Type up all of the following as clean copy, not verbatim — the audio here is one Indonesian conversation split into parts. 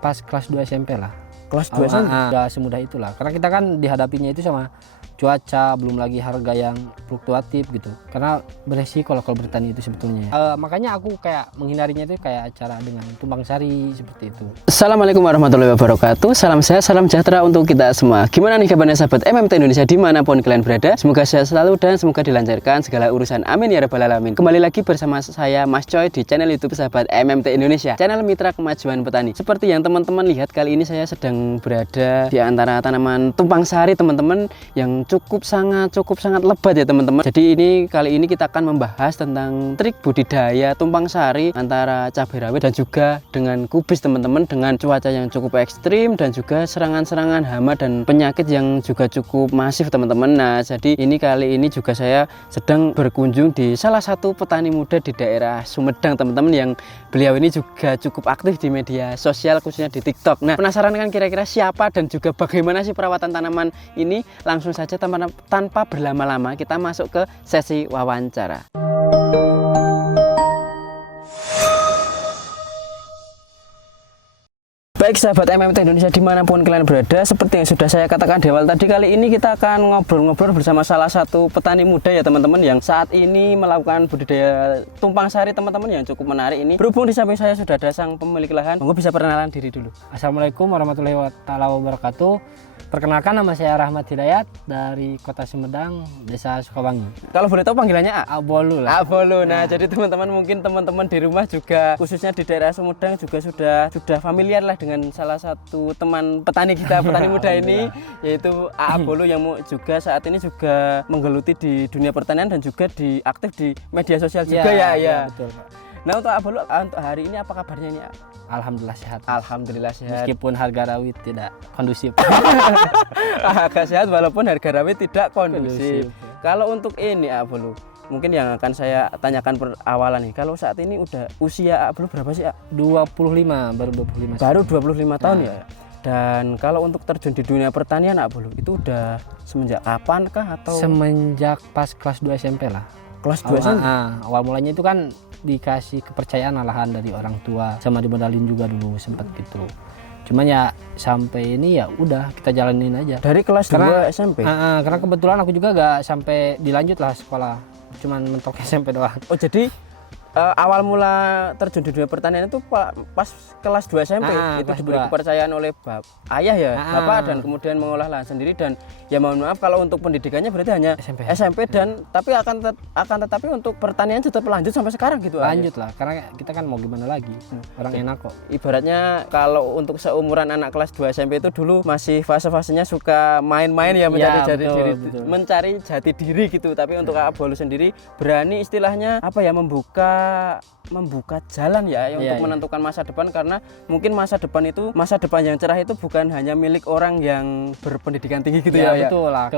Pas kelas 2 SMP lah. Kelas 2 SMP? Gak semudah itulah. Karena kita kan dihadapinya itu sama cuaca, belum lagi harga yang fluktuatif gitu. Karena beresiko kalau bertani itu sebetulnya. Makanya aku kayak menghindarinya itu kayak acara dengan tumpang sari seperti itu. Assalamualaikum warahmatullahi wabarakatuh. Salam sehat, salam sejahtera untuk kita semua. Gimana nih kabarnya sahabat MMT Indonesia dimanapun kalian berada? Semoga sehat selalu dan semoga dilancarkan segala urusan. Amin ya rabbal alamin. Kembali lagi bersama saya Mas Coy di channel YouTube sahabat MMT Indonesia, channel Mitra Kemajuan Petani. Seperti yang teman-teman lihat, kali ini saya sedang berada di antara tanaman tumpang sari teman-teman yang cukup sangat lebat ya teman-teman. Jadi kali ini kita akan membahas tentang trik budidaya tumpang sari antara cabai rawit dan juga dengan kubis teman-teman, dengan cuaca yang cukup ekstrim dan juga serangan-serangan hama dan penyakit yang juga cukup masif teman-teman. Nah, jadi kali ini juga saya sedang berkunjung di salah satu petani muda di daerah Sumedang teman-teman, yang beliau ini juga cukup aktif di media sosial khususnya di TikTok. Nah, penasaran kan kira-kira siapa dan juga bagaimana sih perawatan tanaman ini? Langsung saja tanpa berlama-lama kita masuk ke sesi wawancara. Baik sahabat MMT Indonesia dimanapun kalian berada, seperti yang sudah saya katakan di awal tadi, kali ini kita akan ngobrol-ngobrol bersama salah satu petani muda ya teman-teman, yang saat ini melakukan budidaya tumpang sari teman-teman, yang cukup menarik ini. Berhubung di samping saya sudah ada sang pemilik lahan, monggo bisa perkenalan diri dulu. Assalamualaikum warahmatullahi wabarakatuh. Perkenalkan, nama saya Rahmat Hidayat dari Kota Sumedang, Desa Sukawangi. Kalau boleh tahu panggilannya Abolu lah. Abolu. Nah, jadi teman-teman, mungkin teman-teman di rumah juga khususnya di daerah Sumedang juga sudah familiar lah dengan salah satu teman petani kita, petani muda ini, yaitu Abolu, yang juga saat ini juga menggeluti di dunia pertanian dan juga aktif di media sosial juga ya. Betul, Pak. Nah, untuk Abolu untuk hari ini apa kabarnya ini? Alhamdulillah sehat. Alhamdulillah sehat. Meskipun harga rawit tidak kondusif. Agak sehat walaupun harga rawit tidak kondusif. Kalau untuk ini Abolu, mungkin yang akan saya tanyakan perawalan nih. Kalau saat ini udah usia Abolu berapa sih? 25, baru 25. Baru 25 tahun ya. Dan kalau untuk terjun di dunia pertanian Abolu, itu udah semenjak kapan kah atau? Semenjak pas kelas 2 SMP lah. Kelas 2 SMP? Awal mulanya itu kan dikasih kepercayaan lahan dari orang tua, sama dimodalin juga dulu sempat gitu. Cuman ya sampai ini ya udah kita jalanin aja. Dari kelas 2 SMP? Karena kebetulan aku juga gak sampai dilanjut lah sekolah, cuman mentok SMP doang. Oh, jadi awal mula terjun di dunia pertanian itu pas kelas 2 SMP itu diberi kepercayaan oleh ayah ya, bapak, dan kemudian mengolah lahan sendiri. Dan ya mohon maaf kalau untuk pendidikannya berarti hanya SMP dan tapi tetapi untuk pertanian tetap lanjut sampai sekarang gitu. Lanjut lah, karena kita kan mau gimana lagi, orang enak kok. Ibaratnya kalau untuk seumuran anak kelas 2 SMP itu dulu masih fase-fasenya suka main-main ya, mencari jati diri gitu. Tapi untuk Abolu sendiri berani istilahnya apa ya, membuka jalan ya untuk menentukan masa depan, karena mungkin masa depan yang cerah itu bukan hanya milik orang yang berpendidikan tinggi gitu ya. Betul lah,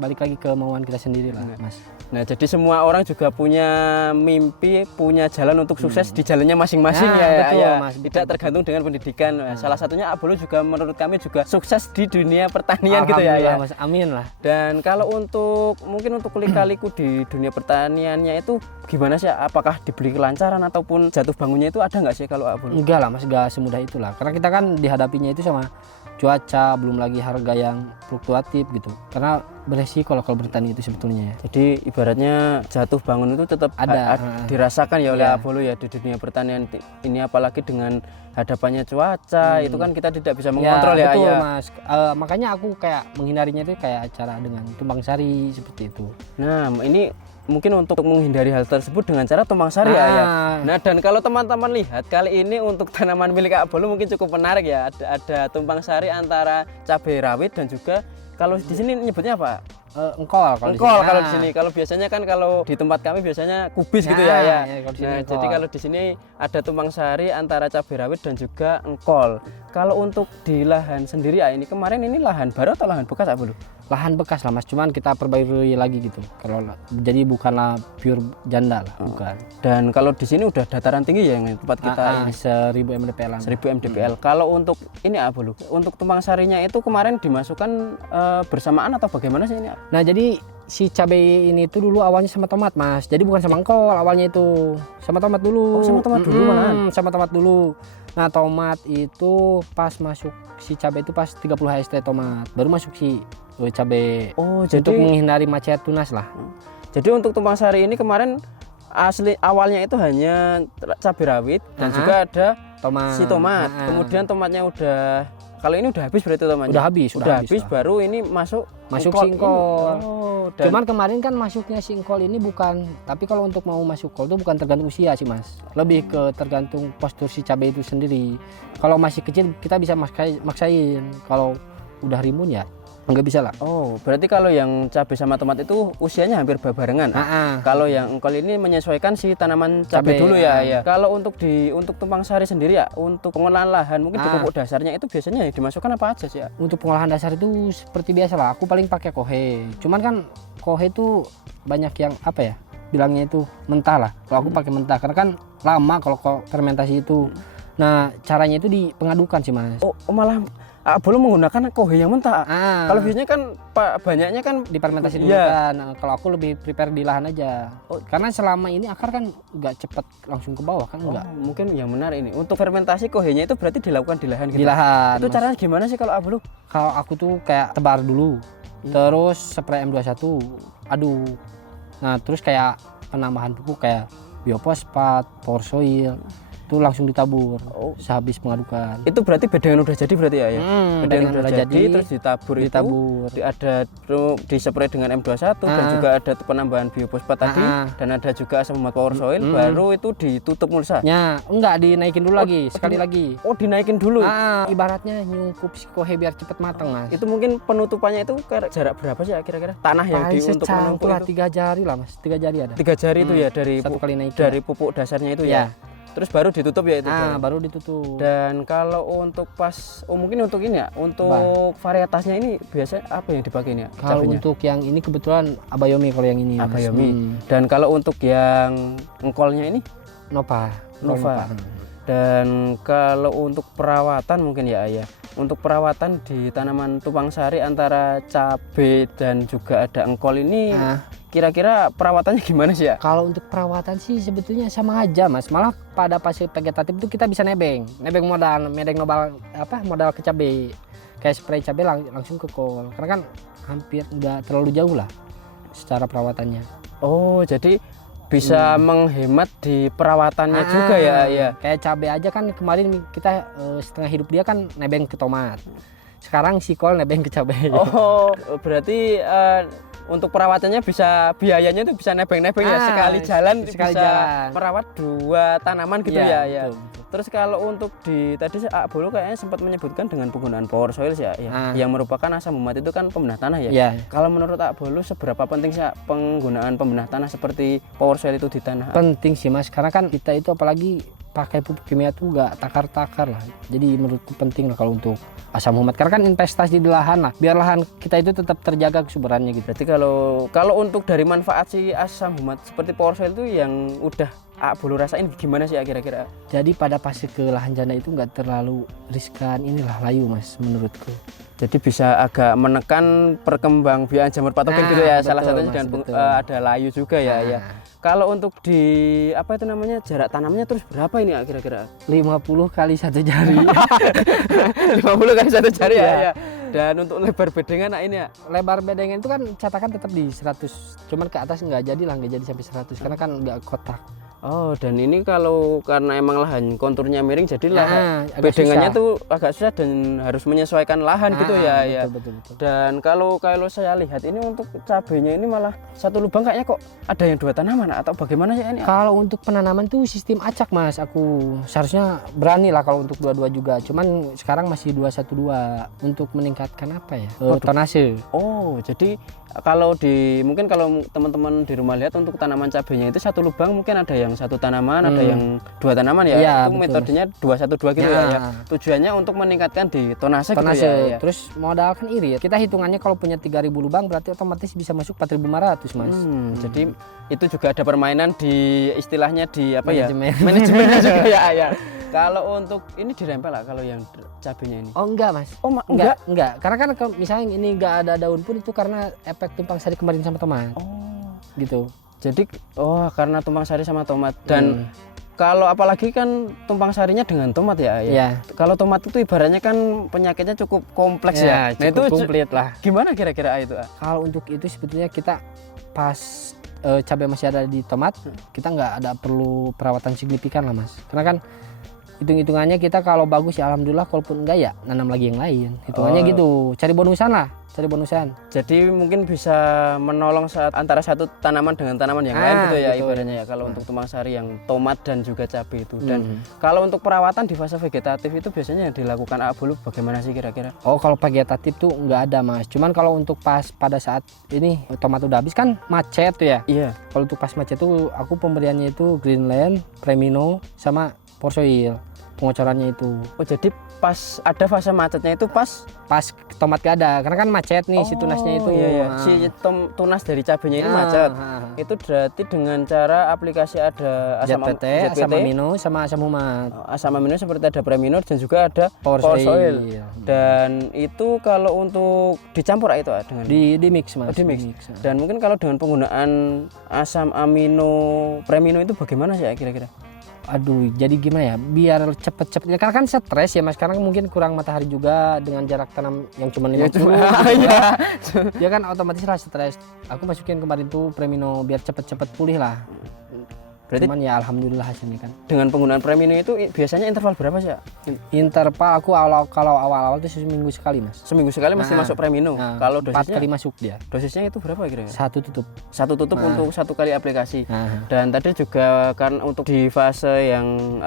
balik lagi ke kemauan kita sendiri lah, Mas. Nah, jadi semua orang juga punya mimpi, punya jalan untuk sukses di jalannya masing-masing betul, Mas. Tidak tergantung dengan pendidikan. Salah satunya Abolu juga menurut kami juga sukses di dunia pertanian gitu ya. Mas, amin lah. Dan kalau mungkin untuk lika-liku di dunia pertaniannya itu gimana sih? Apakah diberi kelancaran ataupun jatuh bangunnya itu ada nggak sih kalau Abolu? Enggak lah Mas, enggak semudah itulah. Karena kita kan dihadapinya itu sama cuaca, belum lagi harga yang fluktuatif gitu. Karena beresiko kalau bertani itu sebetulnya ya. Jadi ibaratnya jatuh bangun itu tetap ada dirasakan ya oleh Abolu ya di dunia pertanian ini, apalagi dengan hadapannya cuaca itu kan kita tidak bisa mengontrol ya. Betul Mas. Makanya aku kayak menghindarinya itu kayak acara dengan tumpang sari seperti itu. Nah, ini mungkin untuk menghindari hal tersebut dengan cara tumpang sari ya. Nah, dan kalau teman-teman lihat kali ini untuk tanaman milik Abolu mungkin cukup menarik ya. Ada tumpang sari antara cabai rawit dan juga kalau di sini nyebutnya apa? Engkol kalau di sini. Kalau biasanya kan kalau di tempat kami biasanya kubis gitu ya. Nah, jadi kalau di sini ada tumpang sari antara cabai rawit dan juga engkol. Kalau untuk di lahan sendiri ini kemarin ini lahan baru atau lahan bekas Abolu? Lahan bekas lah Mas, cuman kita perbarui lagi gitu. Kalau jadi bukanlah pure janda lah, bukan. Dan kalau di sini udah dataran tinggi ya yang tempat kita ini 1000 mdpl. 1000 mdpl. Kalau untuk ini Abolu, untuk tumpang sarinya itu kemarin dimasukkan bersamaan atau bagaimana sih ini? Nah, jadi si cabai ini tuh dulu awalnya sama tomat mas, jadi bukan sama engkol awalnya itu, sama tomat dulu. Oh, sama tomat dulu malahan. Sama tomat dulu. Nah tomat itu pas masuk si cabai itu pas 30 HST tomat, baru masuk si cabai. Oh, Untuk jadi menghindari macet tunas lah. jadi untuk tumpang sari ini kemarin asli awalnya itu hanya cabai rawit dan juga ada Tomat. si tomat. Kemudian tomatnya udah, kalau ini udah habis berarti tomatnya. Udah habis, Habis baru ini masuk singkol. Oh, dan Cuman kemarin kan masuknya singkol ini bukan, tapi kalau untuk mau masuk kol itu bukan tergantung usia sih mas, lebih ke tergantung postur si cabai itu sendiri. Kalau masih kecil kita bisa maksain, kalau udah rimbun ya nggak bisa lah. oh, berarti kalau yang cabai sama tomat itu usianya hampir barengan. Kalau yang engkol ini menyesuaikan si tanaman cabai dulu ya, ya. Kalau untuk tumpang sari sendiri ya, untuk pengolahan lahan mungkin di pupuk dasarnya itu biasanya dimasukkan apa aja sih ya? Untuk pengolahan dasar itu seperti biasa lah, aku paling pakai kohe. Cuman kan kohe itu banyak yang apa ya, bilangnya itu mentah lah. Kalau aku pakai mentah karena kan lama kalau fermentasi itu. Nah caranya itu dipengadukan sih mas. Oh, malah belum menggunakan kohe yang mentah. Kalau biasanya kan banyaknya kan Difermentasi dulu kan. Nah, kalau aku lebih prepare di lahan aja. Karena selama ini akar kan nggak cepat langsung ke bawah kan enggak. Mungkin yang benar ini untuk fermentasi kohenya itu berarti dilakukan di lahan gitu. Di lahan. Itu mas. caranya gimana sih kalau Ablu? Kalau aku tuh kayak tebar dulu. Terus spray M21 aduk. Nah, terus kayak penambahan pupuk kayak biofosfat, power soil itu langsung ditabur sehabis pengadukan. Itu berarti bedengan udah jadi berarti ya? Bedengan udah jadi terus ditabur. Itu ada dispray dengan M21 dan juga ada penambahan biofosfat tadi dan ada juga asam umat power soil, baru itu ditutup mulsa. Ya, enggak dinaikin dulu lagi, sekali lagi. Oh, dinaikin dulu. Ibaratnya nyungkup si kohe biar cepet matang, Mas. Itu mungkin penutupannya itu jarak berapa sih kira-kira? Tanah yang untuk menumpuk itu 3 jari lah, Mas. 3 jari ada. 3 jari itu ya dari satu kali naikin. dari pupuk dasarnya itu ya. Terus baru ditutup ya itu. Baru ditutup. Dan kalau untuk mungkin untuk ini ya, untuk varietasnya ini biasa apa yang dipakai ini ya? Kalau untuk yang ini kebetulan Abayomi kalau yang ini. Abayomi. Dan kalau untuk yang engkolnya ini Nova. Dan kalau untuk perawatan mungkin ya. Untuk perawatan di tanaman tumpang sari antara cabai dan juga ada engkol ini kira-kira perawatannya gimana sih ya? Kalau untuk perawatan sih sebetulnya sama aja mas, malah pada fase vegetatif itu kita bisa nebeng modal ke cabai, kayak spray cabai langsung ke kol, karena kan hampir nggak terlalu jauh lah secara perawatannya. Oh, jadi bisa menghemat di perawatannya juga ya. Kayak cabai aja kan kemarin kita setengah hidup dia kan nebeng ke tomat, sekarang si kol nebeng ke cabai. Oh, berarti untuk perawatannya biayanya itu bisa nebeng-nebeng ya, sekali jalan merawat 2 tanaman gitu ya. Betul. Terus kalau untuk tadi Bolo kayaknya sempat menyebutkan dengan penggunaan power soil ya, yang merupakan asam umat itu kan pemenah tanah ya. Kalau menurut Bolo seberapa penting sih penggunaan pemenah tanah seperti power soil itu di tanah? Penting sih mas, karena kan kita itu apalagi pakai pupuk kimia tuh gak takar-takar lah, jadi menurutku penting lah kalau untuk asam humat, karena kan investasi di lahan lah, biar lahan kita itu tetap terjaga kesuburannya gitu. Berarti kalau untuk dari manfaat si asam humat seperti power soil itu yang udah Bolo rasain gimana sih kira-kira? Jadi pada fase ke lahan janda itu nggak terlalu riskan inilah layu mas menurutku. Jadi bisa agak menekan perkembangbiakan jamur patogen gitu ya, salah satunya mas, dengan ada layu juga ya. Kalau untuk jarak tanamnya terus berapa ini kira-kira? 50 kali 1 jari. 50 kali 1 jari ya. Dan untuk lebar bedengan ini ya? Lebar bedengan itu kan catakan tetap di 100, cuman ke atas nggak jadi sampai 100 karena kan nggak kotak. Oh, dan ini karena emang lahan konturnya miring jadi bedengannya tuh agak susah dan harus menyesuaikan lahan gitu ya. Betul. Dan kalau saya lihat ini untuk cabenya ini malah 1 lubang kayaknya kok ada yang 2 tanaman atau bagaimana sih ini? Kalau untuk penanaman tuh sistem acak mas, aku seharusnya berani lah kalau untuk 2-2 juga, cuman sekarang masih 2-1-2 untuk meningkatkan apa ya, tonase. Oh, jadi kalau mungkin kalau teman-teman di rumah lihat untuk tanaman cabenya itu 1 lubang mungkin ada yang 1 tanaman, ada yang 2 tanaman ya. Itu betul, metodenya 2-1-2 gitu ya. Tujuannya untuk meningkatkan di tonase gitu ya. Terus modal kan irit. Kita hitungannya kalau punya 3.000 lubang berarti otomatis bisa masuk 4.500 mas. Jadi itu juga ada permainan di istilahnya di manajemennya juga ya. Kalau untuk ini dirempel lah kalau yang cabenya ini. Oh enggak mas. Oh Enggak. Karena kan kalau misalnya ini enggak ada daun pun itu karena efek tumpang sari kemarin sama tomat. Oh. Gitu. Jadi karena tumpang sari sama tomat dan kalau apalagi kan tumpang sarinya dengan tomat ya. Iya. Kalau tomat itu ibaratnya kan penyakitnya cukup kompleks ya. Nah itu komplit lah. gimana kira-kira itu? Kalau untuk itu sebetulnya kita pas cabai masih ada di tomat, kita nggak ada perlu perawatan signifikan lah mas. Karena kan hitung-hitungannya kita kalau bagus ya alhamdulillah, kalaupun enggak ya nanam lagi yang lain. Hitungannya gitu, cari bonusan lah, cari bonusan. Jadi mungkin bisa menolong saat antara satu tanaman dengan tanaman yang lain gitu ya ibaratnya ya. Kalau untuk tumpang sari yang tomat dan juga cabai itu. Dan kalau untuk perawatan di fase vegetatif itu biasanya yang dilakukan dulu bagaimana sih kira-kira? Oh kalau vegetatif tuh nggak ada mas. Cuman kalau untuk pas pada saat ini tomat udah habis kan macet tuh ya. Iya. Kalau untuk pas macet tuh aku pemberiannya itu Greenland, Premino sama Porsoil. Pengocorannya itu. Oh jadi pas ada fase macetnya itu pas tomat gak ada karena kan macet nih si tunasnya itu. Iya. Si tunas dari cabenya ini macet. Itu berarti dengan cara aplikasi ada ZPT, asam amino sama asam humat. Asam amino seperti ada Premino dan juga ada Porsoil. Dan itu kalau untuk dicampur itu dengan di mix mas. Di mix. Dan mungkin kalau dengan penggunaan asam amino Premino itu bagaimana sih ya kira-kira? Aduh, jadi gimana ya? Biar cepet-cepet. Ya, karena kan stres ya mas. Karena mungkin kurang matahari juga dengan jarak tanam yang cuma 50. Ya, ya kan otomatis lah stres. Aku masukin kemarin tuh Premino biar cepet-cepet pulih lah. Berarti cuman ya alhamdulillah hasilnya kan. Dengan penggunaan Premino itu biasanya interval berapa sih ya? Interval aku kalau awal-awal itu seminggu sekali mas. Seminggu sekali mesti masuk Premino. Kalau dosisnya 4 kali masuk dia. Dosisnya itu berapa kira-kira? Satu tutup untuk satu kali aplikasi. Dan tadi juga kan untuk di fase yang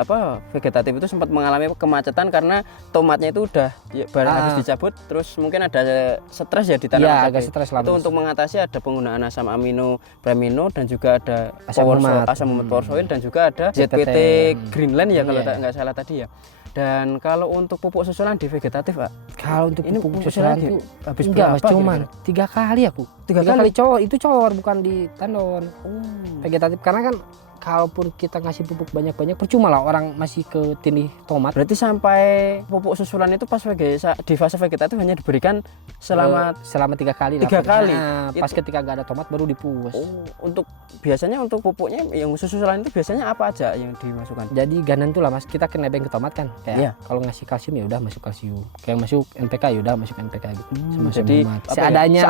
vegetatif itu sempat mengalami kemacetan karena tomatnya itu udah habis dicabut, terus mungkin ada stres ya di tanam. Iya, agak stres lah. Itu untuk mengatasi ada penggunaan asam amino Premino dan juga ada asam humat Porsoil dan juga ada ZPT Greenland ya kalau nggak salah tadi ya. Dan kalau untuk pupuk susulan di vegetatif Pak? Kalau untuk pupuk susulan itu habis enggak berapa? Cuman 3 kali aku. 3 kali cor, itu cor bukan di tandon. Vegetatif karena kan kalaupun kita ngasih pupuk banyak-banyak percuma lah orang masih ke tindih tomat. Berarti sampai pupuk susulan itu pas di fase vegetatif hanya diberikan selama 3 kali lah. 3 kali. Pas ketika gak ada tomat baru dipus. Untuk biasanya untuk pupuknya yang susulan itu biasanya apa aja yang dimasukkan? Jadi ganan tuh lah mas, kita kena nebeng ke tomat kan. Kayak kalau ngasih kalsium ya udah masuk kalsium. Kayak masuk NPK ya udah masuk NPK gitu. Jadi seadanya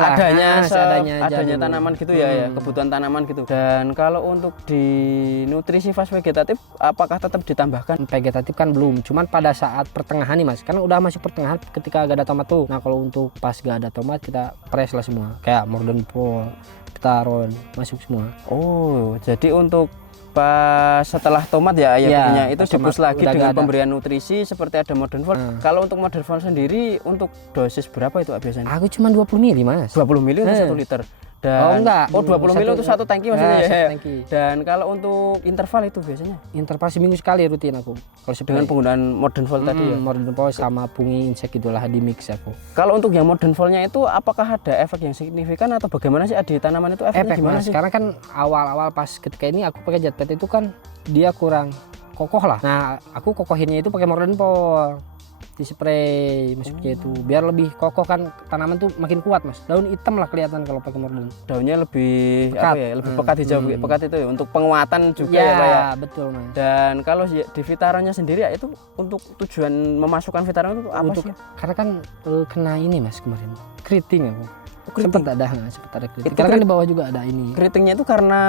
tanaman gitu ya, kebutuhan tanaman gitu. Dan kalau untuk di nutrisi fase vegetatif apakah tetap ditambahkan? Vegetatif kan belum, cuman pada saat pertengahan nih mas, kan udah masuk pertengahan ketika gak ada tomat tuh. Nah kalau untuk pas gak ada tomat kita press lah semua, kayak Mordenpol, Petaron, masuk semua. Oh jadi untuk pas setelah tomat ya punya itu dibus lagi dengan pemberian nutrisi seperti ada Mordenpol. Kalau untuk Mordenpol sendiri untuk dosis berapa itu biasanya? Aku cuma 20 ml mas. 20 ml untuk 1 liter. Dan, 20 ml untuk 1 tangki maksudnya ya. Dan kalau untuk interval itu biasanya? Interval seminggu sekali rutin aku. Kalau dengan penggunaan Mordenpol tadi ya? Mordenpol sama pungi insek itulah di mix aku. Kalau untuk yang Mordenpolnya itu apakah ada efek yang signifikan atau bagaimana sih di tanaman itu efeknya gimana sih? Karena kan awal-awal pas ketika ini aku pakai ZPT itu kan dia kurang kokoh lah. Nah aku kokohinnya itu pakai Mordenpol. Di spray masuknya itu biar lebih kokoh kan, tanaman tuh makin kuat mas. Daun hitam lah kelihatan kalau pakai Morden. Daunnya lebih pekat. Lebih pekat hijau. Pekat itu ya untuk penguatan juga ya Pak ya. Betul mas. Dan kalau di Vitaronnya sendiri ya itu untuk tujuan memasukkan Vitaron itu apa sih? Karena kan kena ini mas kemarin keriting aku. Sempat ada kritik. Karena kan di bawah juga ada ini. Kritiknya itu karena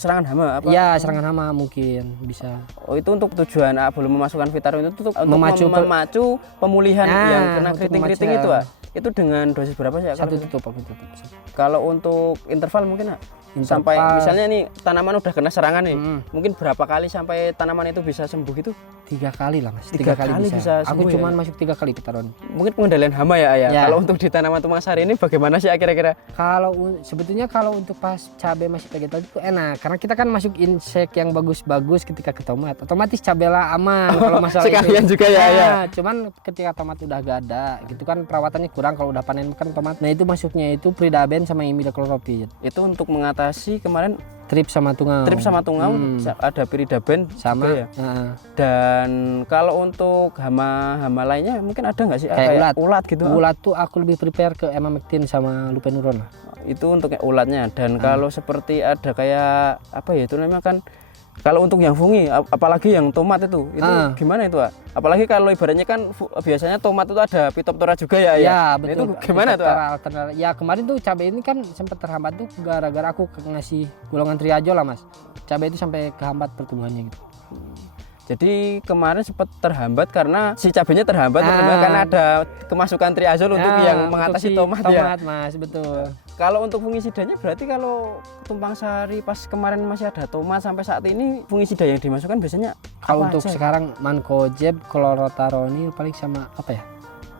serangan hama apa? Ya serangan hama mungkin bisa. Oh itu untuk tujuan belum memasukkan Vitaron itu untuk memacu pemulihan yang kena kriting-kriting itu itu dengan dosis berapa sih? Satu tutup. Kalau untuk interval mungkin sampai misalnya nih tanaman udah kena serangan nih, mungkin berapa kali sampai tanaman itu bisa sembuh itu? 3 kali lah mas. 3 kali bisa aku sembuh, cuman masuk 3 kali Vitaron. Mungkin pengendalian hama ya. Kalau untuk di tanaman tumpang sari ini bagaimana sih kira-kira? Kalau sebetulnya kalau untuk pas cabai masih vegetatif itu enak karena kita kan masuk insek yang bagus-bagus ketika ke tomat, otomatis cabai lah aman. Kalau masalah sekalian juga ya. Cuman ketika tomat udah gak ada gitu kan perawatannya kurang kalau udah panen kan tomat. Nah itu masuknya itu Pridaben sama imidacloroprid. Itu untuk mengatasi mengatasi kemarin Trip sama tungau. ada Piridaben Sama juga ya. Dan kalau untuk hama lainnya mungkin ada nggak sih kayak ulat gitu? Ulat tuh aku lebih prepare ke emamectin sama lupenuron lah. Itu untuk ulatnya. Dan kalau seperti ada kayak apa ya itu namanya kan, kalau untuk yang fungi apalagi yang tomat itu gimana itu? Apalagi kalau ibaratnya kan biasanya tomat itu ada Phytophthora juga ya. Ya Nah, betul. itu gimana tuh? Ya kemarin tuh cabai ini kan sempat terhambat tuh gara-gara aku ngasih golongan triazol lah mas. Cabai itu sampai kehambat pertumbuhannya gitu. Jadi kemarin sempat terhambat karena si cabenya terhambat karena ada kemasukan triazol untuk yang mengatasi tomat ya. Tomat mas, betul. Kalau untuk fungisidanya berarti kalau tumpang sari pas kemarin masih ada tomat sampai saat ini fungisida yang dimasukkan biasanya kalau untuk aja? Sekarang Mancozeb, Chlorothalonil paling sama apa ya?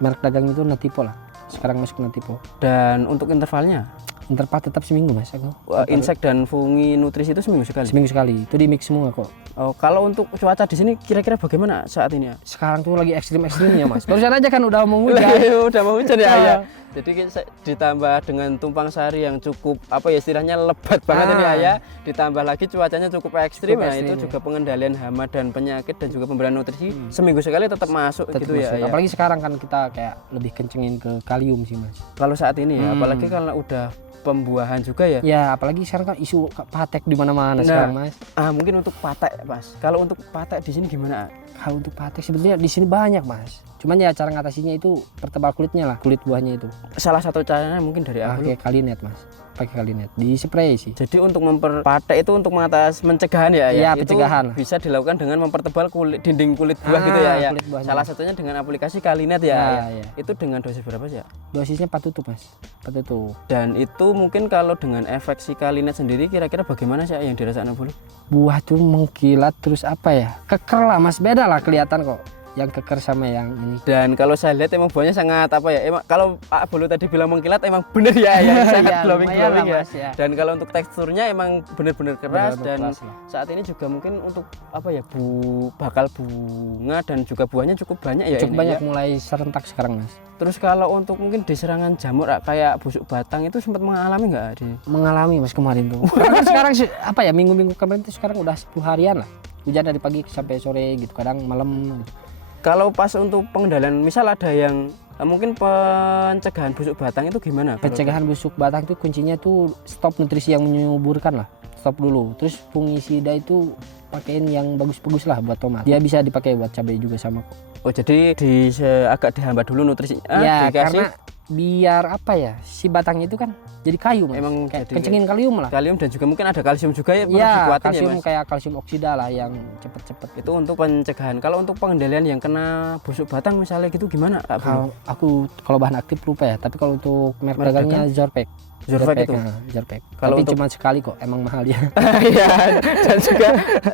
Merek dagang itu Natipo lah. Sekarang masuk Natipo. Dan untuk intervalnya? Interval tetap seminggu mas aku. Insek dan fungi nutrisi itu seminggu sekali? Seminggu sekali, itu di mix semua kok. Oh, kalau untuk cuaca di sini kira-kira bagaimana saat ini ya? Sekarang tuh lagi ekstrim-ekstrimnya mas. Barusan aja kan udah mau hujan. Udah mau hujan ya. Jadi ditambah dengan tumpang sari yang cukup apa ya istilahnya lebat banget ini ya. Ditambah lagi cuacanya cukup ekstrim ya. Itu juga pengendalian hama dan penyakit dan juga pemberian nutrisi seminggu sekali tetap masuk gitu ya. Apalagi sekarang kan kita kayak lebih kencengin ke kalium sih mas. Kalau saat ini ya, apalagi kalau udah pembuahan juga ya. Ya, apalagi sekarang kan isu patek di mana-mana sekarang, Mas. Mungkin untuk patek, Mas. Kalau untuk patek di sini gimana? Kalau untuk patek sebetulnya di sini banyak, Mas. Cuman ya cara ngatasinya itu pertebal kulitnya lah, kulit buahnya itu. Salah satu caranya mungkin dari aku pakai kalinet, Mas. Pakai kalinet, di spray sih. Jadi untuk patek itu untuk mengatasi pencegahan ya. Iya, pencegahan. Bisa dilakukan dengan mempertebal dinding kulit buah gitu ya. Kulit salah satunya dengan aplikasi kalinet ya. Itu dengan dosis berapa sih ya? Dosisnya 4 tutup, Mas. 4 tutup. Dan itu mungkin kalau dengan efek si kalinet sendiri kira-kira bagaimana sih yang dirasakan Bulu? Buah tuh mengkilat terus apa ya? Keker lah, Mas. Beda lah kelihatan kok. Yang keker sama yang ini. Dan kalau saya lihat emang buahnya sangat apa ya, emang kalau Pak Bulu tadi bilang mengkilat emang bener ya, sangat glowing ya. Dan kalau untuk teksturnya emang bener-bener keras dan saat ini juga mungkin untuk apa ya, bakal bunga dan juga buahnya cukup banyak ya. Cukup banyak mulai serentak sekarang Mas. Terus kalau untuk mungkin di serangan jamur kayak busuk batang itu sempat mengalami nggak? Mengalami Mas kemarin tuh. Karena sekarang apa ya, minggu-minggu kemarin tuh sekarang udah 10 harian lah. Hujan dari pagi sampai sore gitu, kadang malam gitu. Kalau pas untuk pengendalian, misal ada yang mungkin pencegahan busuk batang itu gimana? Pencegahan busuk batang itu kuncinya tuh stop nutrisi yang menyuburkan lah, stop dulu. Terus fungisida itu pakein yang bagus-bagus lah buat tomat. Dia bisa dipakai buat cabai juga sama kok. Oh jadi agak dihambat dulu nutrisinya? Ya karena biar apa ya, si batangnya itu kan jadi kayu Mas. Emang kayak kencengin kalium lah. Kalium dan juga mungkin ada kalsium juga ya? Iya, kalsium ya, kayak kalsium oksida lah yang cepet-cepet. Itu untuk pencegahan. Kalau untuk pengendalian yang kena busuk batang misalnya gitu gimana? Kalau bahan aktif lupa ya, tapi kalau untuk merek dagangnya Zorpek. Zorpek itu? Zorpek. Kalau tapi cuma sekali kok, emang mahal dia. Iya, dan juga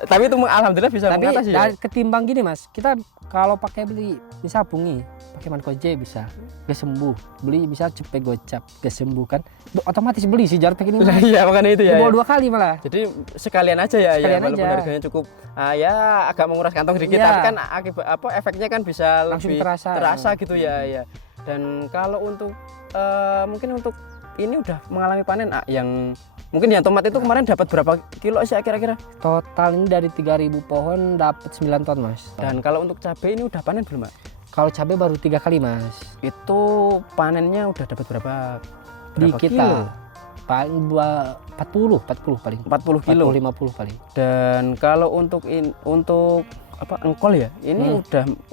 tapi itu alhamdulillah bisa mengatasi ya? Ketimbang gini Mas, kita kalau pakai beli misal bungi, pakai Mancozeb bisa, gak sembuh. Beli bisa cepet gocap, gak sembuh kan, otomatis beli si Zorpek ini. Iya makanya itu ya. Bawa 2 kali malah. Jadi sekalian aja ya, walaupun harganya cukup ya agak menguras kantong sedikit, tapi kan akibat efeknya kan bisa langsung lebih terasa gitu ya. Dan kalau untuk mungkin untuk ini udah mengalami panen yang mungkin yang tomat itu kemarin dapat berapa kilo sih kira-kira? Total ini dari 3.000 pohon dapat 9 ton Mas. Dan kalau untuk cabai ini udah panen belum Mas? Kalau cabai baru 3 kali Mas. Itu panennya udah dapat berapa di kita kilo? Paling 40 paling. 40 kilo. 50 paling. Dan kalau untuk engkol ya, ini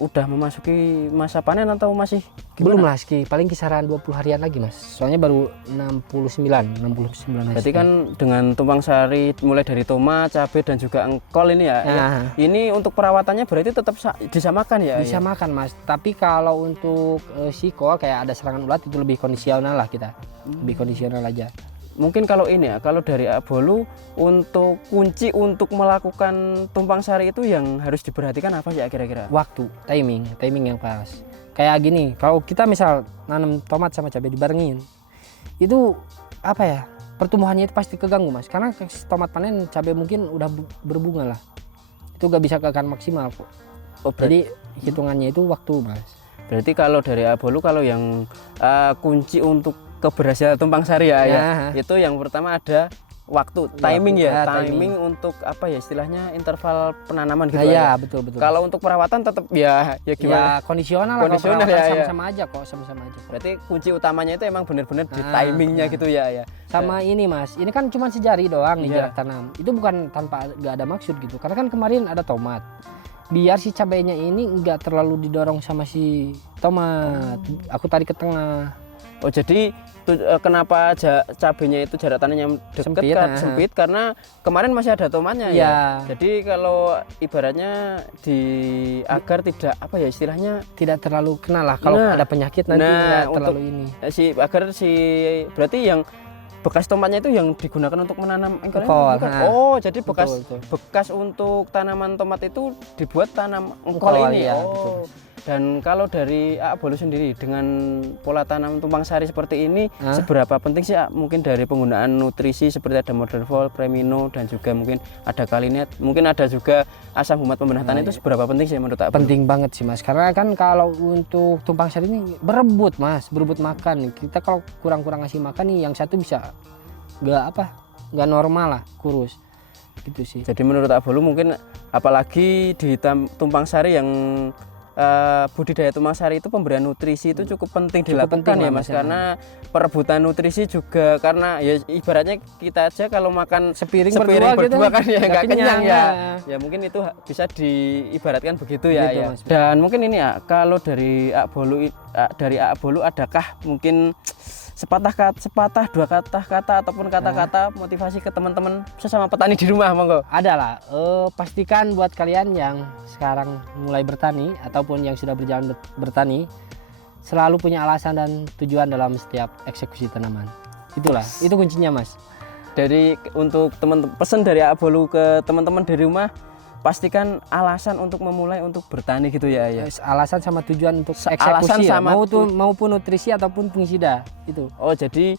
udah memasuki masa panen atau masih gimana? Belum lah, paling kisaran 20 harian lagi Mas. Soalnya baru 69 Berarti kan dengan tumpang sari mulai dari tomat, cabai dan juga engkol ini ya. Ini untuk perawatannya berarti tetap disamakan ya? Disamakan Mas. Tapi kalau untuk sikol kayak ada serangan ulat itu lebih kondisional lah kita. Lebih kondisional aja. Mungkin kalau ini ya, kalau dari Bolu untuk kunci untuk melakukan tumpang sari itu yang harus diperhatikan apa sih kira-kira? Waktu, timing yang pas. Kayak gini, kalau kita misal nanam tomat sama cabai dibarengin, itu apa ya, pertumbuhannya itu pasti keganggu Mas. Karena tomat panen, cabai mungkin udah berbunga lah. Itu gak bisa kekan maksimal kok. Jadi hitungannya itu waktu Mas. Berarti kalau dari Bolu, kalau yang kunci untuk keberhasilan tumpang sari ya, itu yang pertama ada waktu, Ya, timing ya, timing. timing untuk apa ya istilahnya interval penanaman gitu Nah, Pak, ya ya. betul. Kalau untuk perawatan tetap ya Ya gimana? kondisional lah, Kondisional kalau perawatan ya, ya. sama-sama aja kok, sama-sama aja kok. Berarti kunci utamanya itu emang benar-benar di Ah, timingnya nah. gitu ya ya. Sama ini Mas, ini kan cuma sejari doang nih Iya. jarak tanam. Itu bukan tanpa nggak ada maksud gitu. Karena kan kemarin ada tomat. Biar si cabainya ini nggak terlalu didorong sama si tomat. Aku tarik ke tengah. Oh jadi kenapa cabenya itu jarak tanamnya dekat Sempit, kan? nah. Sempit karena kemarin masih ada tomatnya Iya. ya. Jadi kalau ibaratnya agar tidak apa ya istilahnya Tidak terlalu kena lah kalau Nah. ada penyakit nanti Nah, nggak untuk- terlalu ini. berarti yang bekas tomatnya itu yang digunakan untuk menanam engkol. Engkol, Bukan? nah. Oh, jadi bekas Betul. bekas untuk tanaman tomat itu dibuat tanam engkol Engkol, ini. iya, Oh. betul. Dan kalau dari Bolu sendiri dengan pola tanam tumpang sari seperti ini, Hah? seberapa penting sih mungkin dari penggunaan nutrisi seperti ada Modern Volt, Premino dan juga mungkin ada Kalinet, mungkin ada juga asam humat pembenah tanah itu seberapa penting sih menurut Bolu? Penting banget sih Mas, karena kan kalau untuk tumpang sari ini berebut Mas, berebut makan. Kita kalau kurang-kurang ngasih makan nih, yang satu bisa nggak normal lah, kurus gitu sih. Jadi menurut Bolu mungkin apalagi di tumpang sari yang budidaya tumpang sari itu pemberian nutrisi itu cukup penting dilakukan penting ya lah, Mas, Mas, ya. karena perebutan nutrisi juga karena ya ibaratnya kita aja kalau makan Sepiring berdua gitu, kan ya nggak nggak kenyang ya. ya. Ya mungkin itu bisa diibaratkan begitu ya, Gitu, ya. Mas. Dan mungkin ini ya kalau dari Bolu adakah mungkin sepatah dua kata ataupun kata-kata motivasi ke teman-teman sesama petani di rumah monggo. Ada lah, pastikan buat kalian yang sekarang mulai bertani ataupun yang sudah berjalan bertani, selalu punya alasan dan tujuan dalam setiap eksekusi tanaman. Itulah, itu kuncinya Mas. Dari untuk teman pesan dari Bolu ke teman-teman di rumah, pastikan alasan untuk memulai untuk bertani gitu ya ya. Alasan sama tujuan untuk Alasan eksekusi ya, sama maupun nutrisi ataupun fungisida itu. Oh jadi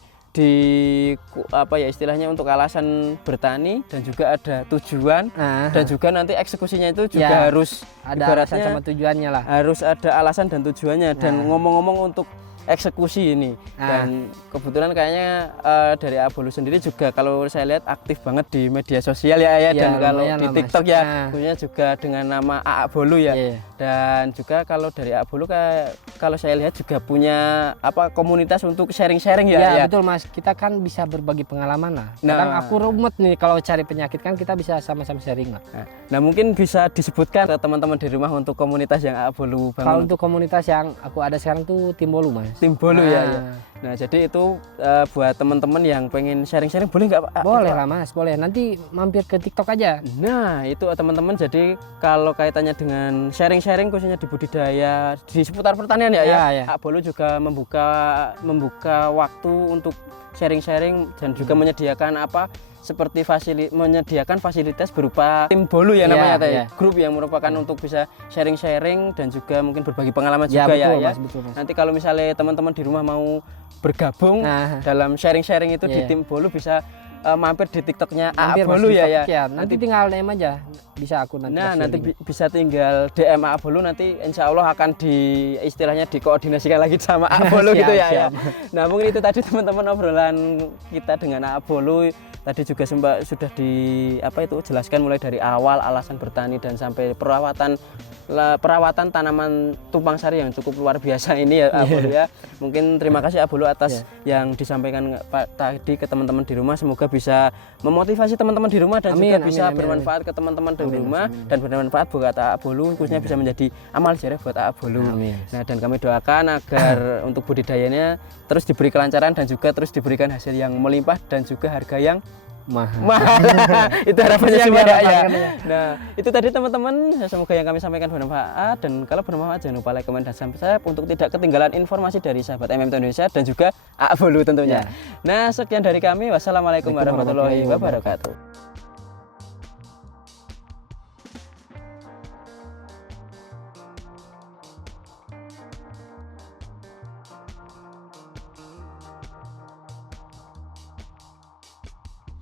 apa ya istilahnya untuk alasan bertani dan juga ada tujuan dan juga nanti eksekusinya itu juga Ya, harus ada alasan ibaratnya sama tujuannya lah. harus ada alasan dan tujuannya. Dan Nah. ngomong-ngomong untuk eksekusi ini Nah. dan kebetulan kayaknya dari Bolu sendiri juga kalau saya lihat aktif banget di media sosial ya Ya, dan kalau lumayan di lah, Mas. TikTok ya Nah. khususnya juga dengan nama Bolu ya. Iya. Dan juga kalau dari Bolu kalau saya lihat juga punya komunitas untuk sharing-sharing Ya, ya. betul Mas, kita kan bisa berbagi pengalaman lah. Nah. Kadang aku rumet nih kalau cari penyakit, kan kita bisa sama-sama sharing lah. Nah mungkin bisa disebutkan ke teman-teman di rumah untuk komunitas yang Bolu bangun. Kalau untuk komunitas yang aku ada sekarang tuh Tim Bolu Mas. Tim Bolu Nah. ya. Nah jadi itu buat teman-teman yang pengen sharing-sharing boleh nggak Pak? Boleh lah Mas, boleh. Nanti mampir ke TikTok aja. Nah itu teman-teman, jadi kalau kaitannya dengan sharing-sharing khususnya di budidaya di seputar pertanian ya, Ya. Bolu juga membuka waktu untuk sharing-sharing dan juga menyediakan seperti menyediakan fasilitas berupa Tim Bolu ya Ya, namanya ya. grup yang merupakan untuk bisa sharing-sharing dan juga mungkin berbagi pengalaman Ya, juga betul, ya. Mas, betul, Mas. Nanti kalau misalnya teman-teman di rumah mau bergabung Nah. dalam sharing-sharing itu di Iya. Tim Bolu bisa mampir di TikToknya Mampir Mas, Bolu di ya TikTok ya. Nanti tinggal DM aja. Bisa aku nanti. Nah kasih nanti link. bisa tinggal DM Bolu, nanti insya Allah akan istilahnya dikoordinasikan lagi sama Bolu gitu ya, ya. Siap. Nah mungkin itu tadi teman-teman obrolan kita dengan Bolu. Tadi juga sudah jelaskan mulai dari awal alasan bertani dan sampai perawatan tanaman tumpang sari yang cukup luar biasa ini ya Bolu ya. Mungkin terima kasih Bolu atas yang disampaikan tadi ke teman-teman di rumah. Semoga bisa memotivasi teman-teman di rumah dan juga bisa bermanfaat ke teman-teman di rumah dan bermanfaat buat Bolu, khususnya bisa menjadi amal jariah buat Bolu. Amin. Nah dan kami doakan agar untuk budidayanya terus diberi kelancaran dan juga terus diberikan hasil yang melimpah dan juga harga yang mahal. Itu harapannya Yang semua ya. diharapkan, ya. Nah itu tadi teman-teman, semoga yang kami sampaikan bermanfaat, dan kalau bermanfaat jangan lupa like, komen, dan subscribe untuk tidak ketinggalan informasi dari sahabat MMT Indonesia dan juga Bolu tentunya. Ya. Nah sekian dari kami, wassalamualaikum warahmatullahi wabarakatuh.